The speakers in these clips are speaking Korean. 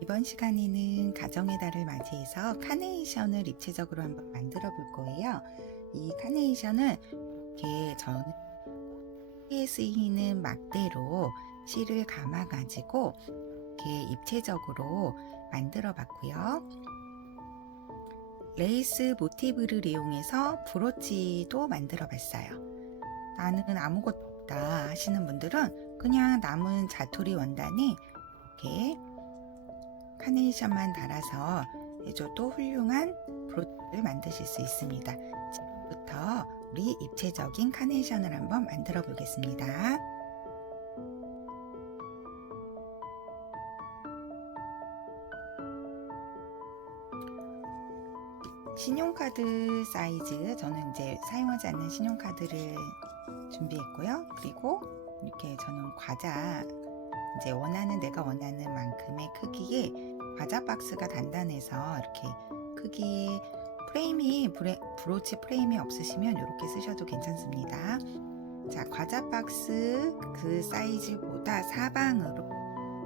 이번 시간에는 가정의 달을 맞이해서 카네이션을 입체적으로 한번 만들어 볼 거예요. 이 카네이션은 이렇게 저는 코에 쓰이는 막대로 실을 감아 가지고 이렇게 입체적으로 만들어 봤고요. 레이스 모티브를 이용해서 브로치도 만들어 봤어요. 나는 아무것도 없다 하시는 분들은 그냥 남은 자투리 원단에 이렇게 카네이션만 달아서 해줘도 훌륭한 브로치를 만드실 수 있습니다. 지금부터 우리 입체적인 카네이션을 한번 만들어 보겠습니다. 신용카드 사이즈, 저는 이제 사용하지 않는 신용카드를 준비했고요. 그리고 이렇게 저는 과자, 이제 내가 원하는 만큼의 크기의 과자 박스가 단단해서 이렇게 크기의 브로치 프레임이 없으시면 이렇게 쓰셔도 괜찮습니다. 자, 과자 박스 그 사이즈보다 사방으로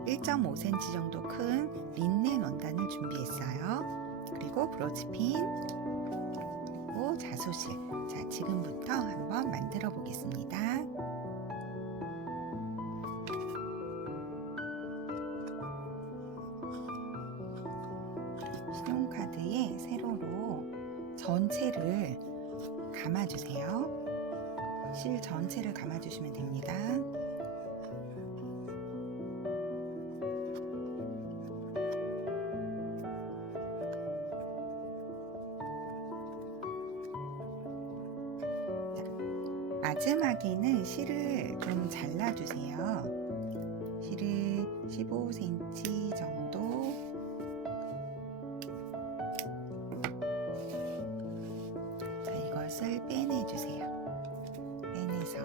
1.5cm 정도 큰 린넨 원단을 준비했어요. 그리고 브로치핀, 그리고 자소실. 자, 지금부터 한번 만들어 보겠습니다. 신용카드에 세로로 전체를 감아주세요. 실 전체를 감아주시면 됩니다. 마지막에는 실을 좀 잘라주세요. 실을 15cm 정도 자, 이것을 빼내주세요. 빼내서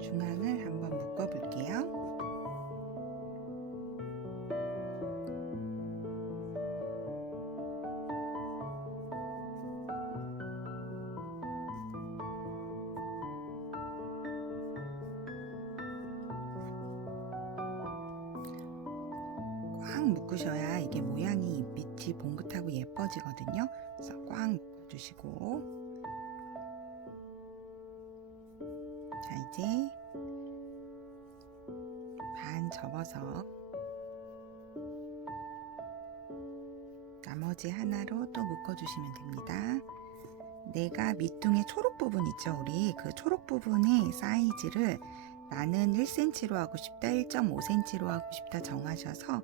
중앙을 한번 묶어볼게요. 꽉 묶으셔야 이게 모양이 밑이 봉긋하고 예뻐지거든요. 그래서 꽉 묶어주시고, 자, 이제 반 접어서 나머지 하나로 또 묶어주시면 됩니다. 내가 밑둥의 초록 부분 있죠, 우리 그 초록 부분의 사이즈를 나는 1cm로 하고 싶다, 1.5cm로 하고 싶다 정하셔서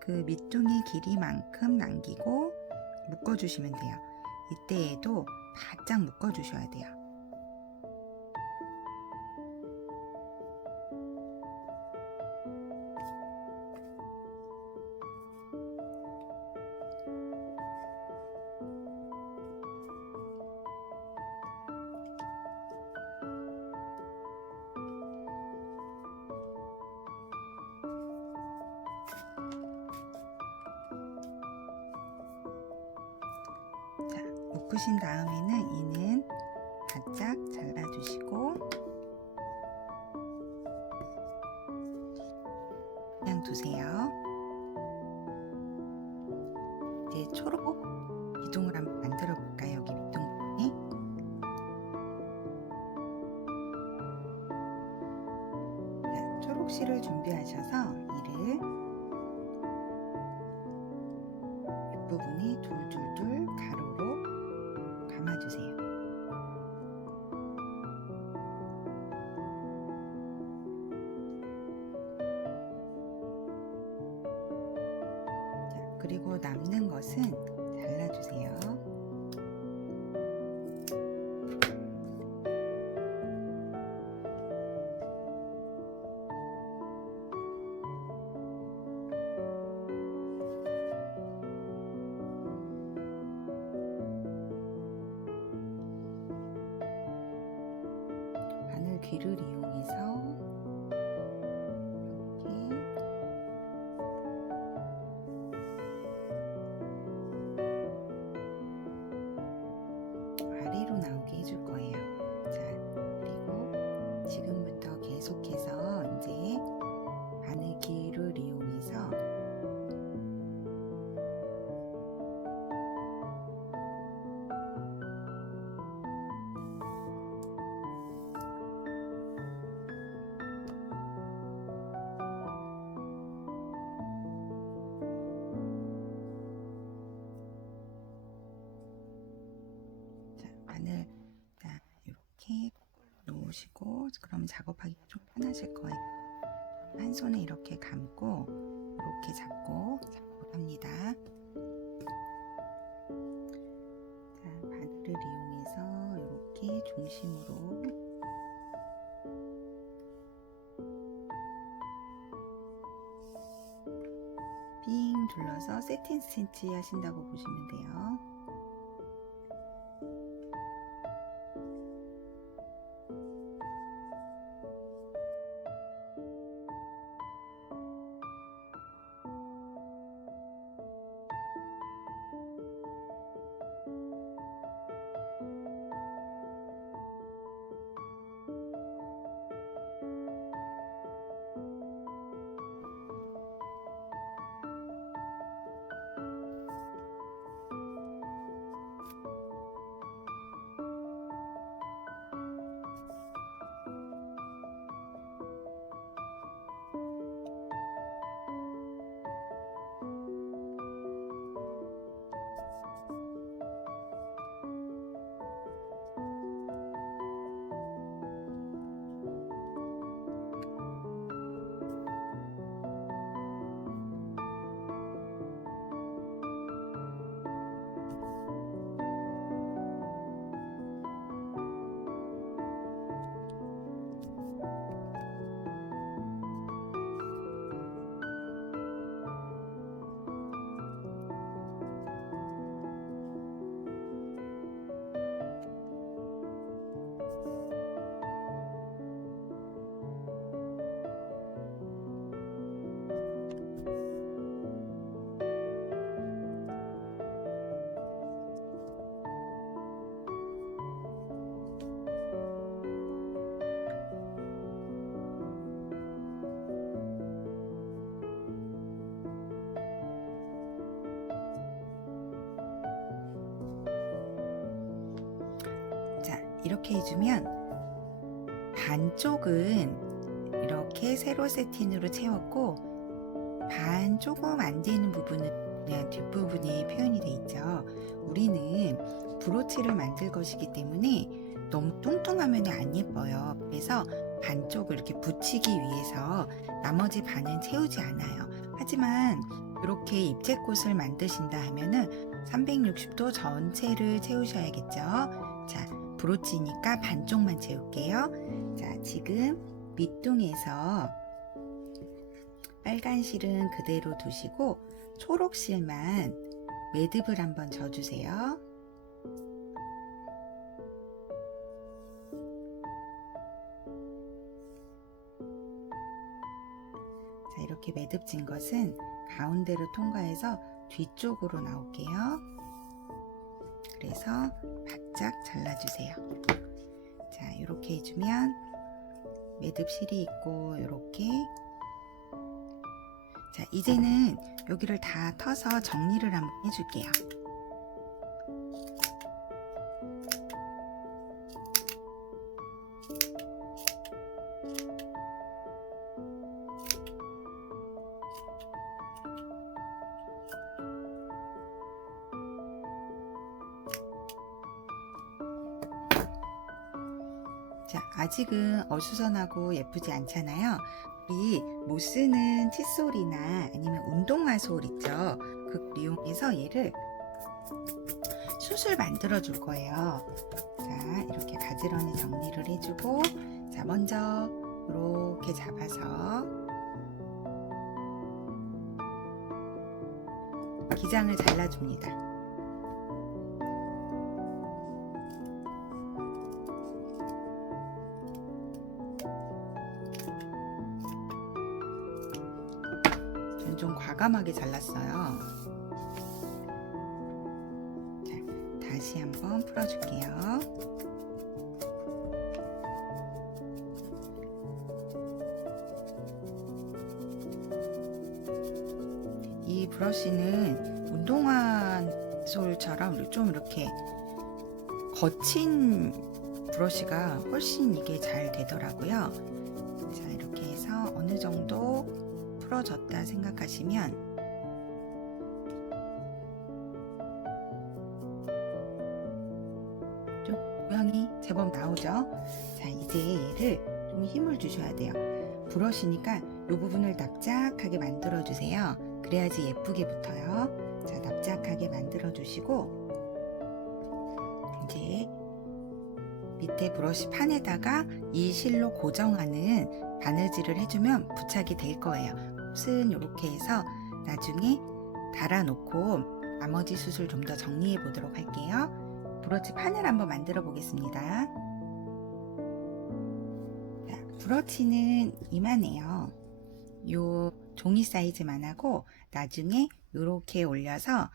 그 밑둥의 길이만큼 남기고 묶어주시면 돼요. 이때에도 바짝 묶어주셔야 돼요. 자, 묶으신 다음에는 이는 바짝 잘라주시고 그냥 두세요. 이제 초록 기둥을 한번 만들어 볼까요? 여기 밑둥 부분에. 자, 초록 실을 준비하셔서 이를 윗부분에 둘둘둘 가로로 감아주세요. 자, 그리고 남는 것은 잘라주세요. 바늘 귀를 이용해서 이렇게 아래로 나오게 해줄 거예요. 자, 바늘, 자, 이렇게 거꾸로 놓으시고, 그러면 작업하기가 좀 편하실 거예요. 한 손에 이렇게 감고 이렇게 잡고 작업을 합니다. 자, 바늘을 이용해서 이렇게 중심으로 빙 둘러서 세팅 스티치 하신다고 보시면 돼요. 자, 이렇게 해주면 반쪽은 이렇게 세로 세틴으로 채웠고 반 조금 안 되는 부분은 그냥 뒷부분이 표현이 돼 있죠. 우리는 브로치를 만들 것이기 때문에 너무 뚱뚱하면 안 예뻐요. 그래서 반쪽을 이렇게 붙이기 위해서 나머지 반은 채우지 않아요. 하지만 이렇게 입체꽃을 만드신다 하면은 360도 전체를 채우셔야겠죠. 자, 브로치니까 반쪽만 채울게요. 자, 지금 밑둥에서 빨간 실은 그대로 두시고 초록 실만 매듭을 한번 져주세요. 자, 이렇게 매듭 진 것은 가운데로 통과해서 뒤쪽으로 나올게요. 그래서 바짝 잘라주세요. 자, 이렇게 해주면 매듭 실이 있고 이렇게. 자, 이제는 여기를 다 터서 정리를 한번 해줄게요. 자, 아직은 어수선하고 예쁘지 않잖아요. 우리 못 쓰는 칫솔이나 아니면 운동화 솔 있죠. 그걸 이용해서 얘를 숯을 만들어 줄 거예요. 자, 이렇게 가지런히 정리를 해주고, 자, 먼저 이렇게 잡아서 기장을 잘라줍니다. 좀 과감하게 잘랐어요. 자, 다시 한번 풀어줄게요. 이 브러쉬는 운동화 솔처럼 좀 이렇게 거친 브러쉬가 훨씬 이게 잘 되더라고요. 자, 이렇게 해서 어느 정도 풀어졌다 생각하시면 좀 모양이 제법 나오죠. 자, 이제 얘를 좀 힘을 주셔야 돼요. 브러쉬니까 이 부분을 납작하게 만들어 주세요. 그래야지 예쁘게 붙어요. 자, 납작하게 만들어 주시고 이제 밑에 브러쉬 판에다가 이 실로 고정하는 바느질을 해주면 부착이 될 거예요. 옷은 이렇게 해서 나중에 달아놓고 나머지 숱을 좀 더 정리해 보도록 할게요. 브러쉬 판을 한번 만들어 보겠습니다. 자, 브러쉬는 이만해요. 요 종이 사이즈만 하고 나중에 이렇게 올려서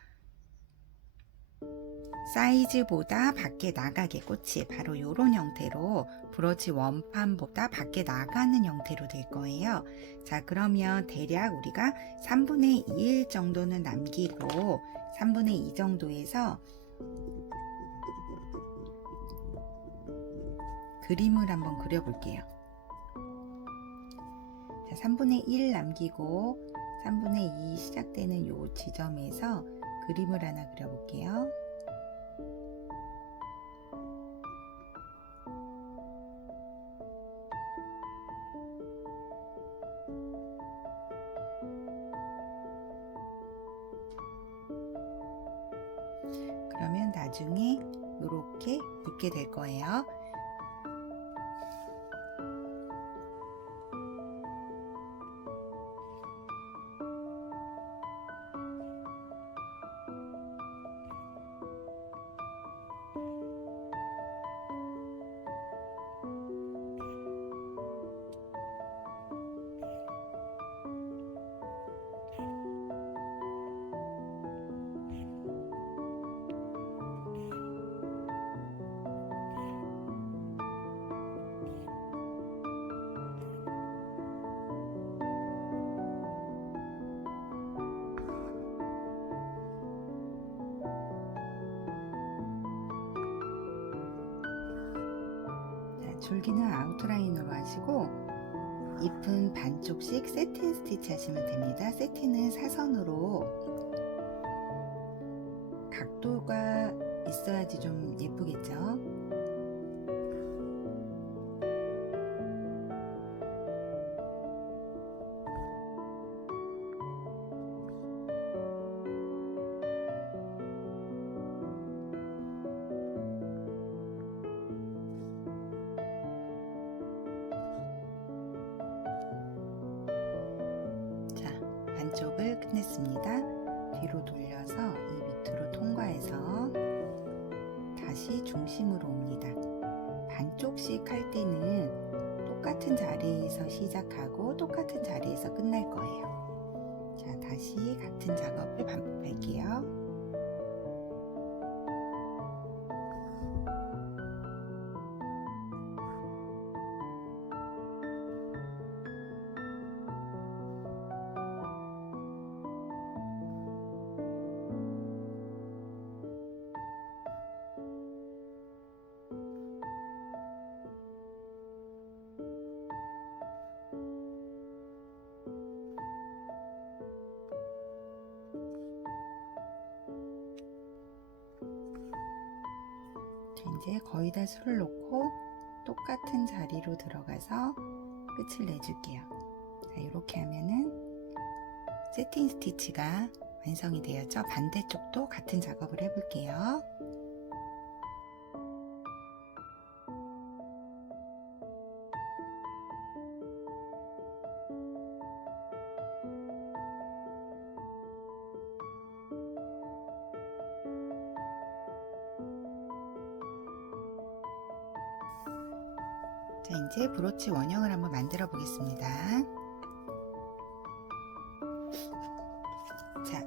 사이즈보다 밖에 나가게 꽃이 바로 이런 형태로 브러쉬 원판보다 밖에 나가는 형태로 될 거예요. 자, 그러면 대략 우리가 3분의 2일 정도는 남기고 3분의 2 정도에서 그림을 한번 그려볼게요. 자, 3분의 1 남기고 3분의 2 시작되는 이 지점에서 그림을 하나 그려볼게요. 그러면 나중에 이렇게 붙게 될 거예요. 줄기는 아웃라인으로 하시고 잎은 반쪽씩 세틴 스티치 하시면 됩니다. 세틴은 사선으로 각도가 있어야지 좀 예쁘겠죠. 반쪽을 끝냈습니다. 뒤로 돌려서 이 밑으로 통과해서 다시 중심으로 옵니다. 반쪽씩 할 때는 똑같은 자리에서 시작하고 똑같은 자리에서 끝날 거예요. 자, 다시 같은 작업을 반복할게요. 이제 거의 다 술을 놓고 똑같은 자리로 들어가서 끝을 내줄게요. 자, 이렇게 하면은 세팅 스티치가 완성이 되었죠. 반대쪽도 같은 작업을 해볼게요. 자, 이제 브로치 원형을 한번 만들어 보겠습니다. 자,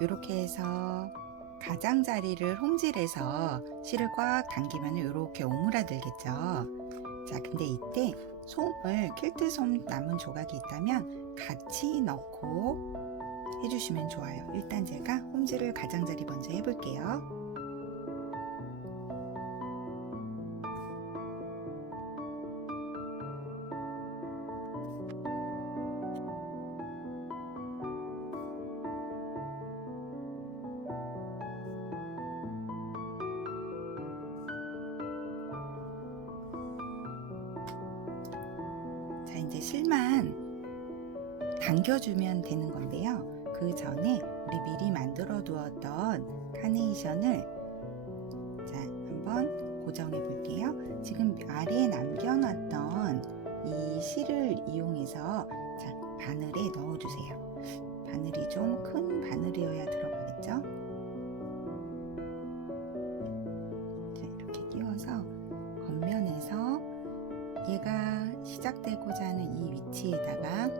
이렇게 해서 가장자리를 홈질해서 실을 꽉 당기면 이렇게 오므라들겠죠. 자, 근데 이때 솜을 퀼트 솜 남은 조각이 있다면 같이 넣고 해주시면 좋아요. 일단 제가 홈질을 가장자리 먼저 해볼게요. 이제 실만 당겨주면 되는 건데요. 그 전에 우리 미리 만들어 두었던 카네이션을 자, 한번 고정해 볼게요. 지금 아래에 남겨놨던 이 실을 이용해서 자, 바늘에 넣어주세요. 바늘이 좀 큰 바늘이어야 들어가겠죠? 자, 이렇게 끼워서 겉면에서 얘가 시작되고자 하는 이 위치에다가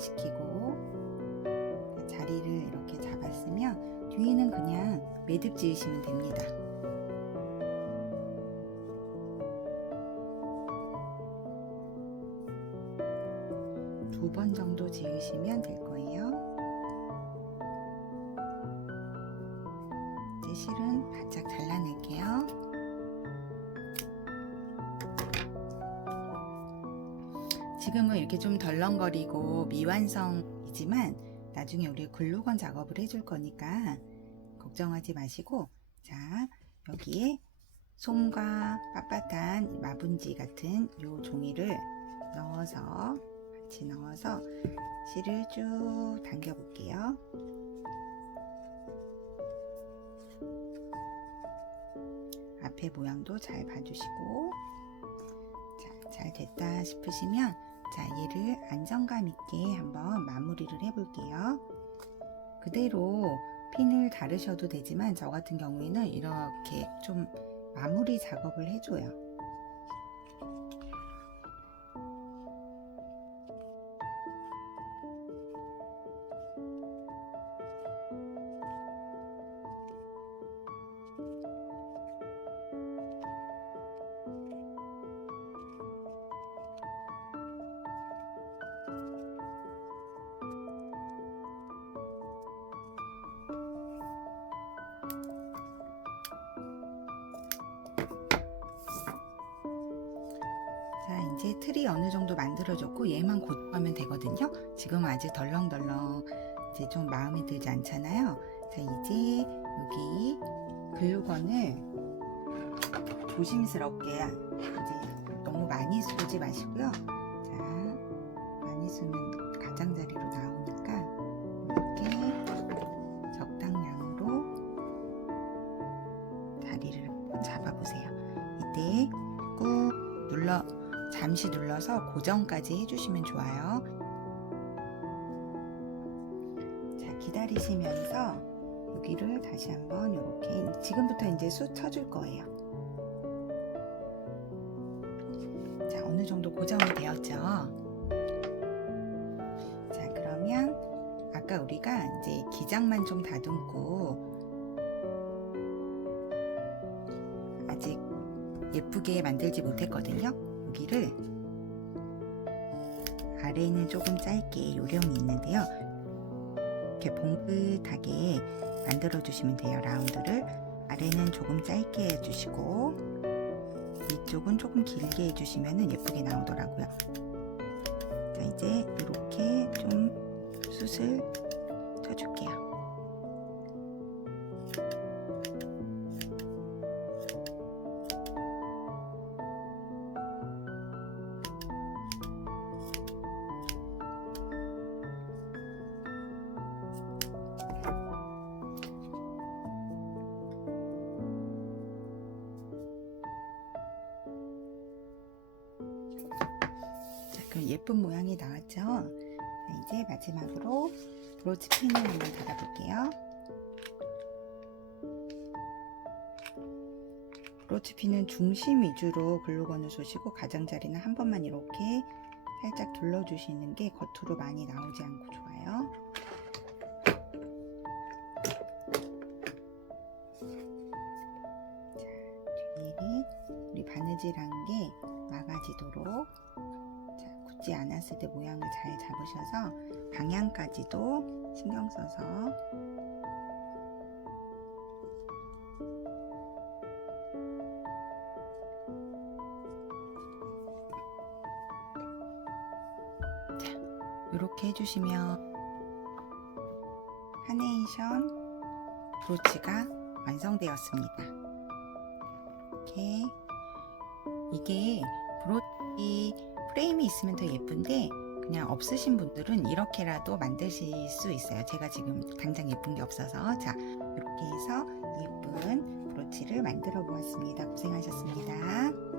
통과시키고 자리를 이렇게 잡았으면 뒤에는 그냥 매듭 지으시면 됩니다. 두 번 정도 지으시면 될 거예요. 이제 실은 바짝 잘라낼게요. 지금은 이렇게 좀 덜렁거리고 미완성이지만 나중에 우리 글루건 작업을 해줄 거니까 걱정하지 마시고, 자, 여기에 솜과 빳빳한 마분지 같은 요 종이를 넣어서 같이 넣어서 실을 쭉 당겨 볼게요. 앞에 모양도 잘 봐주시고, 자, 잘 됐다 싶으시면 자, 얘를 안정감 있게 한번 마무리를 해 볼게요. 그대로 핀을 다르셔도 되지만 저 같은 경우에는 이렇게 좀 마무리 작업을 해줘요. 자, 이제 틀이 어느 정도 만들어졌고 얘만 고정하면 되거든요. 지금 아직 덜렁덜렁 이제 좀 마음에 들지 않잖아요. 자, 이제 여기 글루건을 조심스럽게 이제 너무 많이 쏘지 마시고요. 자, 많이 쏘면 가장자리로 나오니까 이렇게 적당량으로 다리를 잡아보세요. 이때 꾹 잠시 눌러서 고정까지 해주시면 좋아요. 자, 기다리시면서 여기를 다시 한번 이렇게 지금부터 이제 수 쳐줄 거예요. 자, 어느 정도 고정이 되었죠? 자, 그러면 아까 우리가 이제 기장만 좀 다듬고 아직 예쁘게 만들지 못했거든요. 여기를 아래는 조금 짧게 요령이 있는데요. 이렇게 봉긋하게 만들어 주시면 돼요. 라운드를 아래는 조금 짧게 해주시고 위쪽은 조금 길게 해주시면 예쁘게 나오더라고요. 자, 이제 이렇게 좀 숱을 쳐줄게요. 그럼 예쁜 모양이 나왔죠? 자, 이제 마지막으로 브로치 핀을 한번 달아볼게요. 브로치 핀은 중심 위주로 글루건을 쏘시고 가장자리는 한 번만 이렇게 살짝 둘러주시는 게 겉으로 많이 나오지 않고 좋아요. 자, 뒤에 우리 바느질한 게 막아지도록 굳지 않았을 때 모양을 잘 잡으셔서 방향까지도 신경 써서 자, 이렇게 해주시면 카네이션 브로치가 완성되었습니다. 이렇게 이게 브로치 프레임이 있으면 더 예쁜데 그냥 없으신 분들은 이렇게라도 만드실 수 있어요. 제가 지금 당장 예쁜 게 없어서. 자, 이렇게 해서 예쁜 브로치를 만들어 보았습니다. 고생하셨습니다.